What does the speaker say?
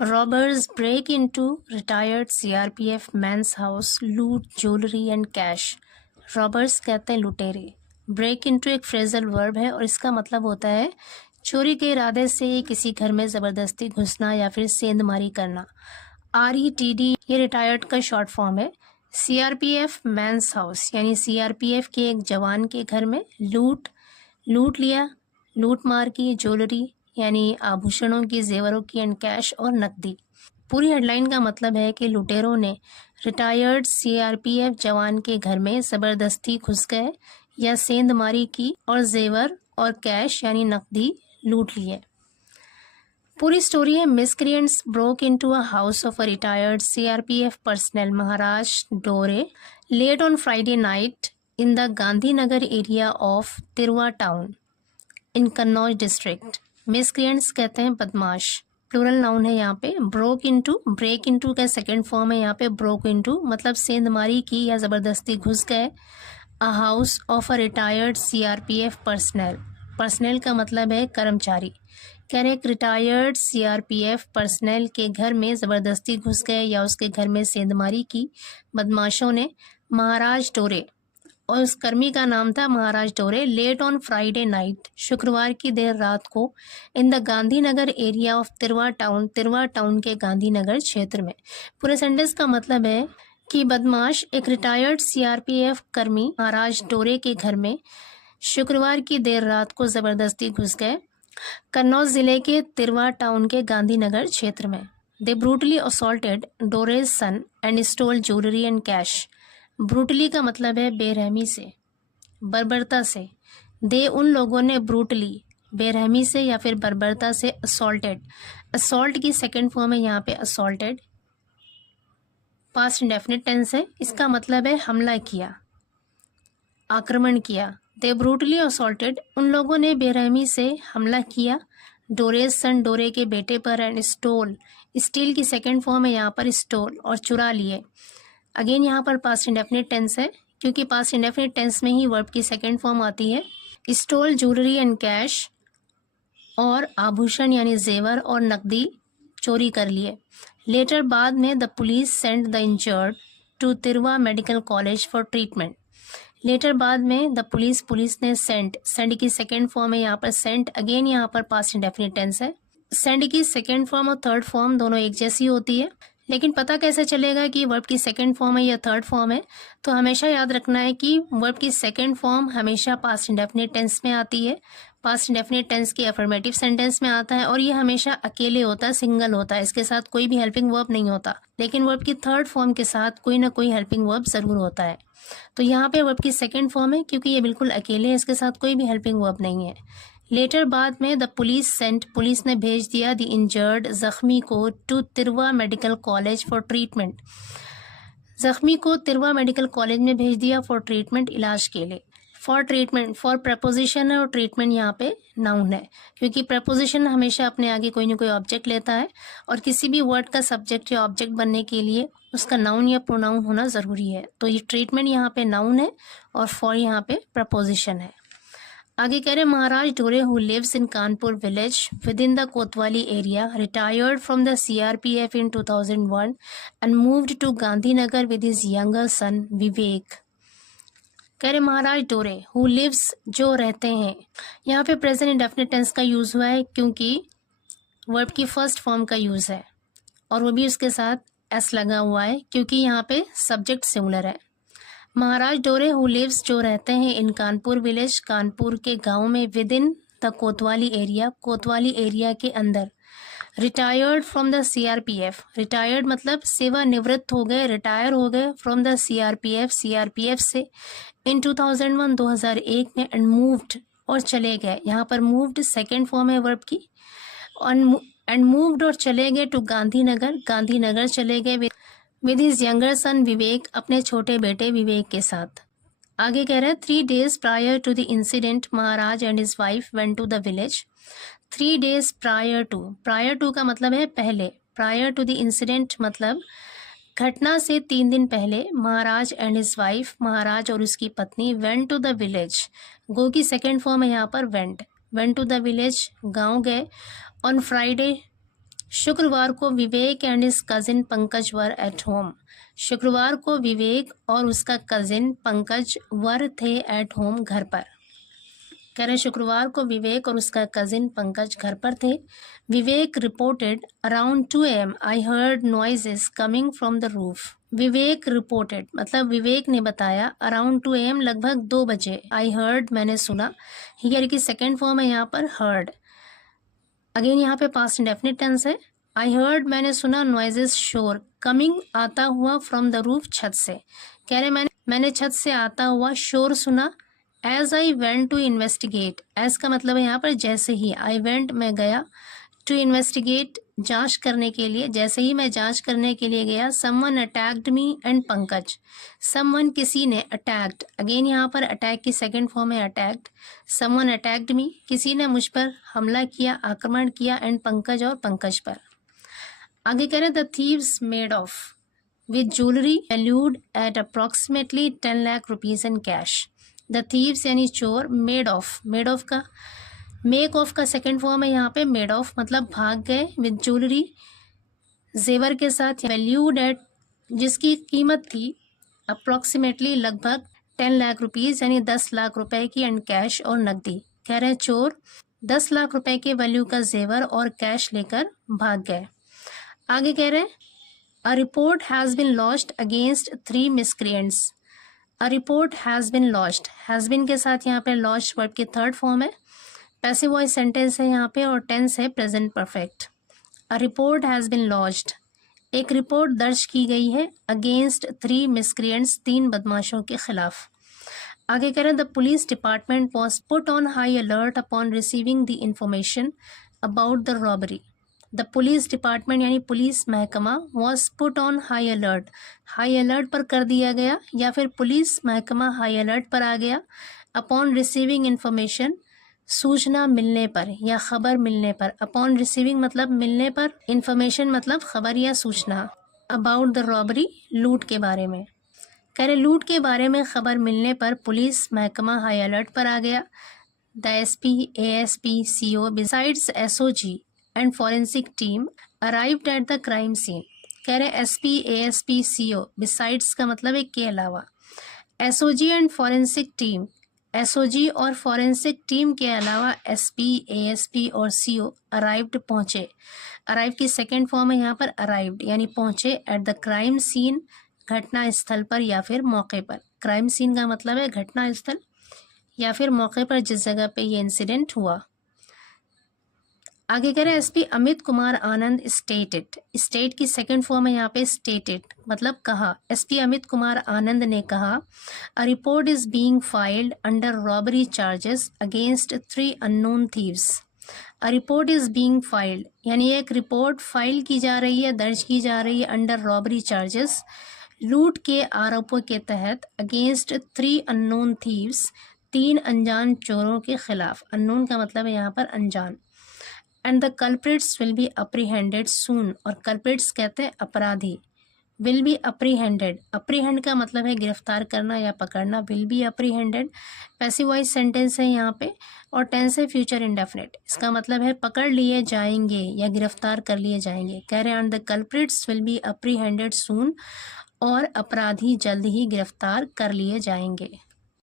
Robbers break into retired CRPF man's house, loot jewelry and cash. Robbers कहते हैं लुटेरे. Break into एक phrasal verb है और इसका मतलब होता है चोरी के इरादे से किसी घर में ज़बरदस्ती घुसना या फिर सेंधमारी करना. RETD ये रिटायर्ड का शॉर्ट फॉर्म है. CRPF मैंस हाउस यानी CRPF के एक जवान के घर में लूट लिया, लूट मार की, ज्वेलरी यानी आभूषणों की, जेवरों की एंड कैश और नकदी. पूरी हेडलाइन का मतलब है कि लुटेरों ने रिटायर्ड CRPF जवान के घर में ज़बरदस्ती घुस गए या सेंधमारी की और जेवर और कैश यानी नकदी लूट लिए. पूरी स्टोरी है miscreants broke into a house of a retired CRPF personnel Maharaj Dore late on Friday night in the Gandhinagar area of Tirwa town in Kannauj district. Miscreants कहते हैं बदमाश, प्लूरल नाउन है यहाँ पे. ब्रेक इनटू का सेकंड फॉर्म है यहाँ पे ब्रोक इनटू, मतलब सेंधमारी की या ज़बरदस्ती घुस गए. अ house of a retired CRPF personal का मतलब है कर्मचारी. कह रहे एक रिटायर्ड CRPF पर्सनल के घर में ज़बरदस्ती घुस गए या उसके घर में सेंधमारी की बदमाशों ने. महाराज डोरे और उस कर्मी का नाम था महाराज Dore. Late on Friday night शुक्रवार की देर रात को इन the Gandhinagar area of Tirwa town के गांधीनगर क्षेत्र में. पूरे सेंटेंस का मतलब है कि बदमाश एक रिटायर्ड CRPF कर्मी महाराज डोरे के घर में शुक्रवार की देर रात को ज़बरदस्ती घुस गए कन्नौज जिले के तिरवा टाउन के गांधीनगर क्षेत्र में. They brutally assaulted Dore's son and stole jewellery and cash. Brutally का मतलब है बेरहमी से, बर्बरता से. दे उन लोगों ने ब्रूटली बेरहमी से या फिर बर्बरता से असॉल्टेड. असॉल्ट की सेकंड फॉर्म है यहाँ पे असॉल्टेड, पास्ट इंडेफिनिट टेंस है. इसका मतलब है हमला किया, आक्रमण किया. दे ब्रूटली असॉल्टेड उन लोगों ने बेरहमी से हमला किया डोरेज सन डोरे के बेटे पर एंड स्टोल, स्टील की सेकंड फॉर्म है यहाँ पर स्टोल, और चुरा लिए. अगेन यहाँ पर पास्ट इंडेफिनिट टेंस है क्योंकि पास्ट इंडेफिनिट टेंस में ही वर्ब की सेकंड फॉर्म आती है. स्टोल ज्वेलरी एंड कैश और आभूषण यानी जेवर और नकदी चोरी कर लिए. लेटर बाद में the police send the injured to Tirwa medical college for treatment. Later बाद में द पुलिस ने सेंड की सेकेंड फॉर्म है यहाँ पर सेंट. अगेन यहाँ पर पास्ट इंडेफिनिट टेंस है. सेंड की सेकेंड फॉर्म और थर्ड फॉर्म दोनों एक जैसी होती है, लेकिन पता कैसे चलेगा कि वर्ब की सेकंड फॉर्म है या थर्ड फॉर्म है. तो हमेशा याद रखना है कि वर्ब की सेकंड फॉर्म हमेशा पास्ट इंडेफिनिट टेंस में आती है, पास्ट इंडेफिनिट टेंस के अफर्मेटिव सेंटेंस में आता है, और ये हमेशा अकेले होता है, सिंगल होता है, इसके साथ कोई भी हेल्पिंग वर्ब नहीं होता. लेकिन वर्ब की थर्ड फॉर्म के साथ कोई ना कोई हेल्पिंग वर्ब जरूर होता है. तो यहाँ पे वर्ब की सेकंड फॉर्म है क्योंकि ये बिल्कुल अकेले है, इसके साथ कोई भी हेल्पिंग वर्ब नहीं है. लेटर बाद में द पुलिस ने भेज दिया द इंजर्ड जख्मी को to Tirwa medical college for treatment. जख्मी को तिरवा मेडिकल कॉलेज में भेज दिया फॉर ट्रीटमेंट, इलाज के लिए. फॉर ट्रीटमेंट, फॉर प्रपोजिशन है और ट्रीटमेंट यहाँ पे नाउन है, क्योंकि प्रपोजिशन हमेशा अपने आगे कोई ना कोई ऑब्जेक्ट लेता है और किसी भी वर्ड का सब्जेक्ट या ऑब्जेक्ट बनने के लिए उसका नाउन या प्रोनाउन होना ज़रूरी है. तो ये ट्रीटमेंट यहाँ पे नाउन है और फॉर यहाँ पे प्रपोजिशन है. आगे कह रहे Maharaj Dore who lives in Kanpur village within the Kotwali area retired from the CRPF in 2001 and moved to Gandhinagar with his younger son Vivek. कह रहे महाराज डोरे हु लिव्स जो रहते हैं. यहाँ पे प्रेजेंट इंडेफिनिट टेंस का यूज हुआ है क्योंकि वर्ब की फर्स्ट फॉर्म का यूज है और वो भी उसके साथ एस लगा हुआ है क्योंकि यहाँ पे सब्जेक्ट सिंगुलर है. महाराज डोरे हु लिव्स जो रहते हैं इन कानपुर विलेज कानपुर के गांव में with in the Kotwali area के अंदर. Retired from the CRPF, retired मतलब सेवानिवृत्त हो गए, रिटायर हो गए फ्रॉम द CRPF से इन 2001 में एंड मूव्ड और चले गए. यहाँ पर मूव्ड सेकेंड फॉर्म है वर्ब की, एंड मूव्ड और चले गए टू गांधीनगर चले गए विद हिज यंगर सन विवेक, अपने छोटे बेटे विवेक के साथ. आगे कह रहे हैं 3 days prior to the incident Maharaj and his wife went to the village. 3 days prior to का मतलब है पहले, प्रायर टू द इंसिडेंट मतलब घटना से 3 दिन पहले. महाराज एंड हिज वाइफ, महाराज और उसकी पत्नी, वेंट टू द विलेज, गो की सेकेंड फॉर्म है यहाँ पर वेंट टू द विलेज, गाँव गए. ऑन फ्राइडे शुक्रवार को Vivek and his cousin Pankaj were at home. शुक्रवार को विवेक और उसका कजिन पंकज वर थे एट होम, घर पर। कह रहे शुक्रवार को विवेक और उसका कजिन पंकज घर पर थे। Vivek reported around 2 AM I heard noises coming from the roof. Vivek reported मतलब विवेक ने बताया, अराउंड 2 AM लगभग 2 बजे, आई हर्ड मैंने सुना, हियर की सेकेंड फॉर्म है यहाँ पर हर्ड। अगेन यहाँ पे पास्ट इंडेफिनिट टेंस है। आई हर्ड मैंने सुना, नॉइजेस शोर, कमिंग आता हुआ, फ्रॉम द रूफ छत से। कह रहे मैंने छत से आता हुआ शोर सुना। As I went to investigate, as का मतलब है यहाँ पर जैसे ही, आई वेंट मैं गया, टू इन्वेस्टिगेट जांच करने के लिए, जैसे ही मैं जांच करने के लिए गया। Someone attacked me and Pankaj, someone किसी ने, अटैक्ड अगेन यहाँ पर अटैक की सेकंड फॉर्म है अटैक्ड। समवन अटैक्ड मी किसी ने मुझ पर हमला किया, आक्रमण किया, एंड पंकज और पंकज पर। आगे कह रहे the thieves made of with jewellery valued at approximately 10 lakh rupees in cash. The thieves यानी चोर, मेड ऑफ, मेड ऑफ का मेक ऑफ का सेकेंड फॉर्म है यहाँ पे मेड ऑफ, मतलब भाग गए, विद ज्वेलरी जेवर के साथ, वैल्यूड एट जिसकी कीमत थी, अप्रॉक्सीमेटली लगभग 10 लाख रुपीज यानी 10 लाख रुपए की, एंड कैश और नकदी। कह रहे हैं चोर 10 लाख रुपए के वैल्यू का जेवर और कैश लेकर भाग गए। आगे कह रहे हैं a report has been launched against 3 miscreants. A report has been launched, has been के साथ यहाँ पे लॉन्च्ड वर्ब की थर्ड फॉर्म है, पैसिव वॉइस सेंटेंस है यहाँ पे, और टेंस है present perfect. A report has been launched, एक रिपोर्ट दर्ज की गई है, अगेंस्ट 3 मिसक्रिएंट्स, 3 बदमाशों के खिलाफ। आगे कह रहे हैं the police department was put on high alert upon receiving the information about the robbery. The police department यानी पुलिस महकमा, was put on high alert, high alert पर कर दिया गया, या फिर पुलिस महकमा हाई अलर्ट पर आ गया, अपॉन रिसीविंग इंफॉर्मेशन सूचना मिलने पर या खबर मिलने पर। अपॉन रिसीविंग मतलब मिलने पर, इंफॉर्मेशन मतलब खबर या सूचना, अबाउट द रॉबरी लूट के बारे में। कह रहे लूट के बारे में खबर मिलने पर पुलिस महकमा हाई अलर्ट पर आ गया। The SP, ASP, CO besides SOG and forensic team arrived at the crime scene. कह रहे SP, ASP, CO बिसाइड्स का मतलब है के अलावा, SOG and forensic team, SOG और फॉरेंसिक टीम के अलावा SP, ASP और CO अराइव्ड पहुंचे। अराइव की सेकेंड फॉर्म है यहाँ पर अराइव्ड यानी पहुंचे, एट द क्राइम सीन घटना स्थल पर या फिर मौके पर। क्राइम सीन का मतलब है घटना स्थल या फिर मौके पर जिस जगह पे ये इंसिडेंट हुआ। आगे कह रहे हैं SP Amit Kumar Anand stated, state की सेकंड फॉर्म है यहाँ पे स्टेटेड मतलब कहा। SP अमित कुमार आनंद ने कहा a report is being filed under robbery charges against 3 unknown thieves. A report is being filed यानी एक रिपोर्ट फाइल की जा रही है, दर्ज की जा रही है, अंडर रॉबरी चार्जेस लूट के आरोपों के तहत, अगेंस्ट 3 अननोन थीव्स 3 अनजान चोरों के खिलाफ। अननोन का मतलब है यहाँ पर अनजान। And the culprits will be apprehended soon, और कल्प्रिट्स कहते हैं अपराधी, विल बी अप्रीहेंडेड, अप्रीहेंड का मतलब है गिरफ्तार करना या पकड़ना, will be apprehended passive voice sentence है यहाँ पे, और टेंस है फ्यूचर इंडेफिनिट, इसका मतलब है पकड़ लिए जाएंगे या गिरफ्तार कर लिए जाएंगे। कह रहे हैं and the culprits will be apprehended soon, और अपराधी जल्द ही गिरफ्तार कर लिए जाएंगे।